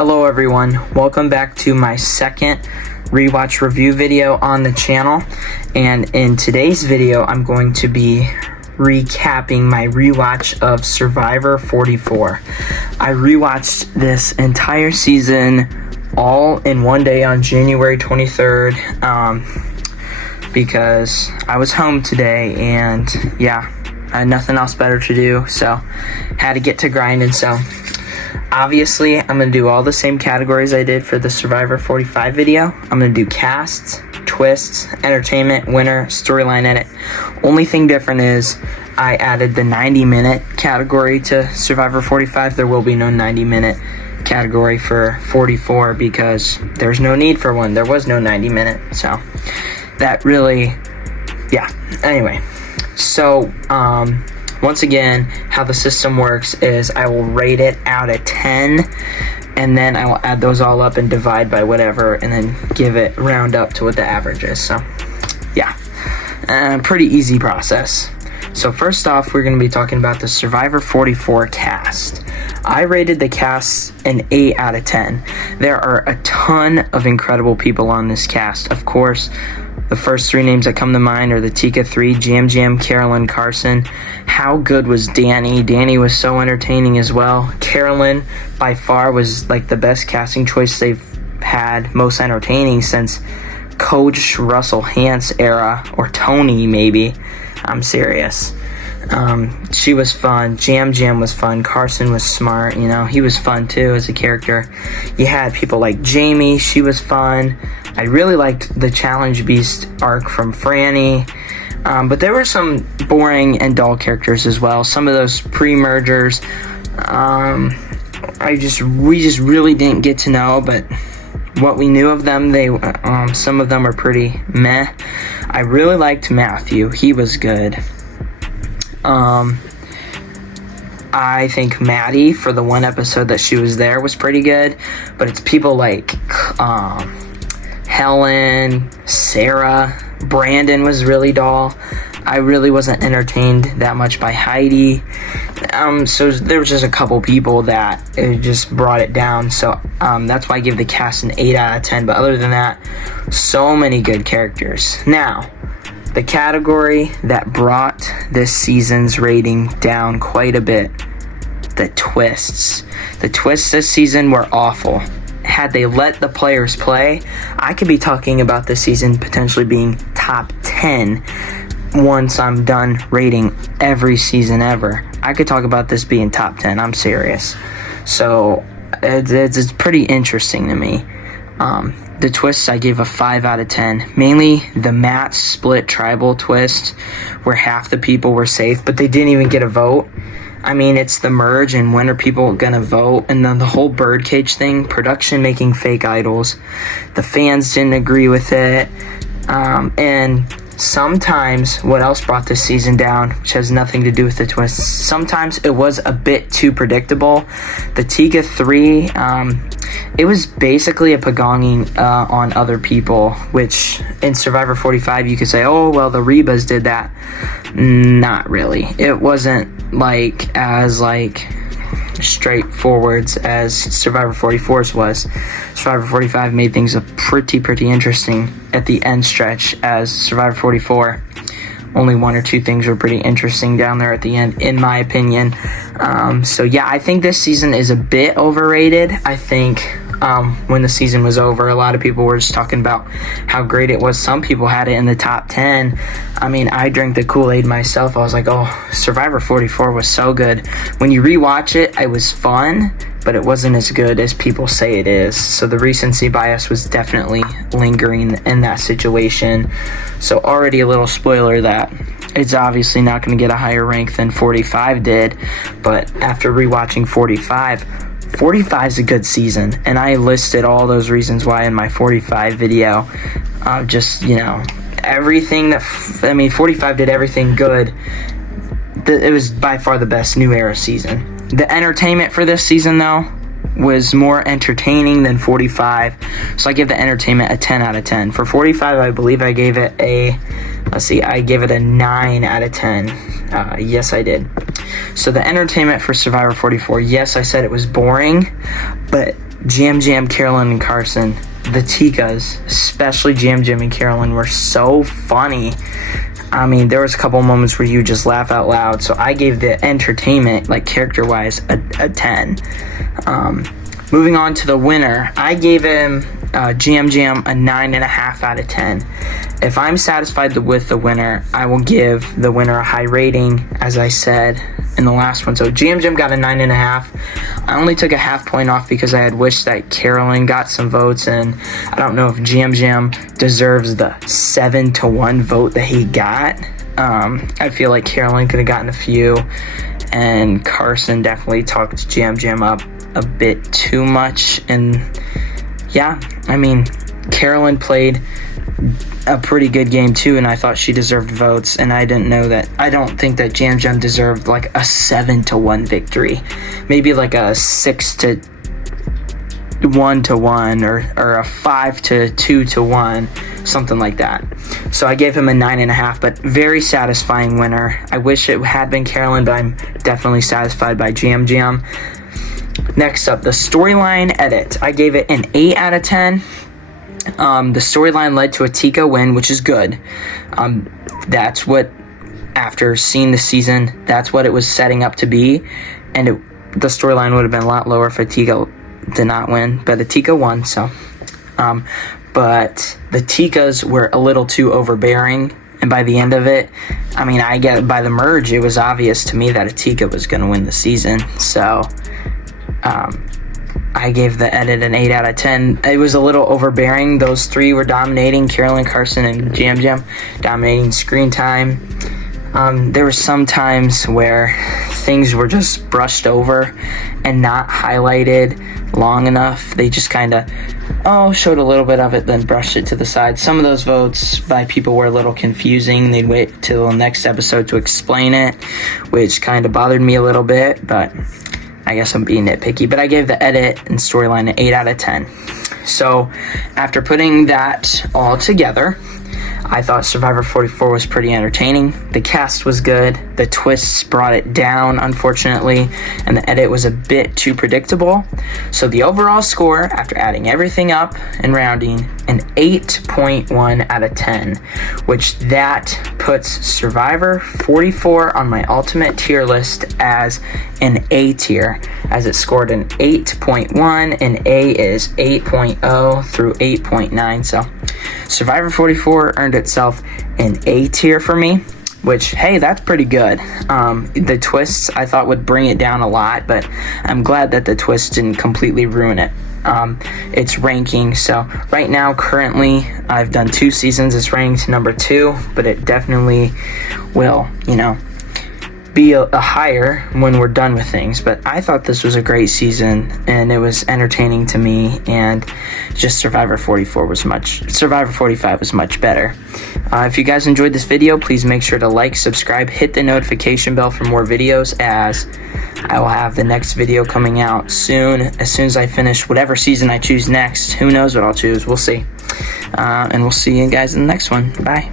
Hello everyone, welcome back to my second rewatch review video on the channel, and in today's video I'm going to be recapping my rewatch of Survivor 44. I rewatched this entire season all in one day on January 23rd because I was home today and yeah, I had nothing else better to do, so had to get to grinding. So obviously, I'm going to do all the same categories I did for the Survivor 45 video. I'm going to do casts, twists, entertainment, winner, storyline edit. Only thing different is I added the 90-minute category to Survivor 45. There will be no 90-minute category for 44 because there's no need for one. There was no 90-minute, so that really, yeah. Anyway, so once again, how the system works is I will rate it out of 10, and then I will add those all up and divide by whatever, and then give it, round up to what the average is. So, yeah, pretty easy process. So first off, we're going to be talking about the Survivor 44 cast. I rated the cast an 8 out of 10. There are a ton of incredible people on this cast. Of course, the first three names that come to mind are the Tika 3, Jam Jam, Carolyn, Carson. How good was Danny? Danny was so entertaining as well. Carolyn, by far, was like the best casting choice they've had, most entertaining since Coach Russell Hantz era, or Tony maybe. I'm serious. She was fun. Jam Jam was fun. Carson was smart, you know, he was fun too as a character. You had people like Jamie, she was fun. I really liked the Challenge Beast arc from Franny, but there were some boring and dull characters as well. Some of those pre-mergers, we just really didn't get to know, but what we knew of them, some of them were pretty meh. I really liked Matthew. He was good. I think Maddie, for the one episode that she was there, was pretty good, but it's people like Helen, Sarah, Brandon was really dull. I really wasn't entertained that much by Heidi. So there was just a couple people that it just brought it down. So that's why I give the cast an 8 out of 10. But other than that, so many good characters. Now, the category that brought this season's rating down quite a bit, the twists. The twists this season were awful. Had they let the players play, I could be talking about this season potentially being top 10 once I'm done rating every season ever. I could talk about this being top 10. I'm serious. So it's pretty interesting to me. The twists I gave a 5 out of 10. Mainly the Matt split tribal twist where half the people were safe, but they didn't even get a vote. I mean, it's the merge, and when are people gonna vote? And then the whole birdcage thing, production making fake idols. The fans didn't agree with it. And sometimes, what else brought this season down, which has nothing to do with the twists, sometimes it was a bit too predictable. The Tika 3, it was basically a pagonging on other people, which in Survivor 45 you could say, oh, well, the Rebas did that. Not really. It wasn't as straightforward as Survivor 44's was. Survivor 45 made things pretty interesting at the end stretch, as Survivor 44, only one or two things were pretty interesting down there at the end, in my opinion. So yeah, I think this season is a bit overrated. I think when the season was over, a lot of people were just talking about how great it was. Some people had it in the top 10. I mean, I drank the Kool-Aid myself. I was like, oh, Survivor 44 was so good. When you rewatch it, it was fun, but it wasn't as good as people say it is. So the recency bias was definitely lingering in that situation. So already a little spoiler that it's obviously not going to get a higher rank than 45 did, but after rewatching 45 is a good season, and I listed all those reasons why in my 45 video. Just, you know, everything that, 45 did everything good. It was by far the best New Era season. The entertainment for this season, though, was more entertaining than 45, so I give the entertainment a 10 out of 10. For 45, I believe I gave it a let's see, I gave it a 9 out of 10. Yes, I did. So the entertainment for Survivor 44, yes, I said it was boring, but Jam Jam, Carolyn, and Carson, the Tikas, especially Jam Jam and Carolyn, were so funny. I mean, there was a couple moments where you just laugh out loud. So I gave the entertainment, like character-wise, a 10. Moving on to the winner, I gave him Jam Jam a 9.5 out of 10. If I'm satisfied with the winner, I will give the winner a high rating, as I said in the last one. So Jam Jam got a 9.5. I only took a half point off because I had wished that Carolyn got some votes, and I don't know if Jam Jam deserves the 7-1 vote that he got. I feel like Carolyn could have gotten a few, and Carson definitely talked Jam Jam up a bit too much. And yeah, I mean, Carolyn played a pretty good game too, and I thought she deserved votes, and I don't think that Jam Jam deserved like a 7-1 victory. Maybe like a 6-1 to 1 or a 5-2 to 1, something like that. So I gave him a 9.5, but very satisfying winner. I wish it had been Carolyn, but I'm definitely satisfied by Jam Jam. Next up, the storyline edit. I gave it an 8 out of 10. The storyline led to a Tika win, which is good. That's what, after seeing the season, that's what it was setting up to be. And the storyline would have been a lot lower if a Tika did not win, but the Tika won. So, but the Tikas were a little too overbearing. And by the end of it, I mean, by the merge, it was obvious to me that a Tika was going to win the season. So, I gave the edit an 8 out of 10. It was a little overbearing. Those three were dominating, Carolyn, Carson, and Jam Jam, dominating screen time. There were some times where things were just brushed over and not highlighted long enough. They just kind of, showed a little bit of it, then brushed it to the side. Some of those votes by people were a little confusing. They'd wait till the next episode to explain it, which kind of bothered me a little bit, but I guess I'm being nitpicky. But I gave the edit and storyline an 8 out of 10. So after putting that all together, I thought Survivor 44 was pretty entertaining. The cast was good. The twists brought it down, unfortunately, and the edit was a bit too predictable. So the overall score, after adding everything up and rounding, an 8.1 out of 10, which that puts Survivor 44 on my ultimate tier list as an A tier, as it scored an 8.1, and A is 8.0 through 8.9. So Survivor 44 earned itself an A tier for me, which, hey, that's pretty good. The twists I thought would bring it down a lot, but I'm glad that the twists didn't completely ruin it. Its ranking. So right now, currently, I've done 2 seasons. It's ranked number 2, but it definitely will, be a higher when we're done with things. But I thought this was a great season, and it was entertaining to me, and just Survivor 45 was much better. If you guys enjoyed this video, please make sure to like, subscribe, hit the notification bell for more videos, as I will have the next video coming out soon, as soon as I finish whatever season I choose next. Who knows what I'll choose? We'll see. And we'll see you guys in the next one. Bye.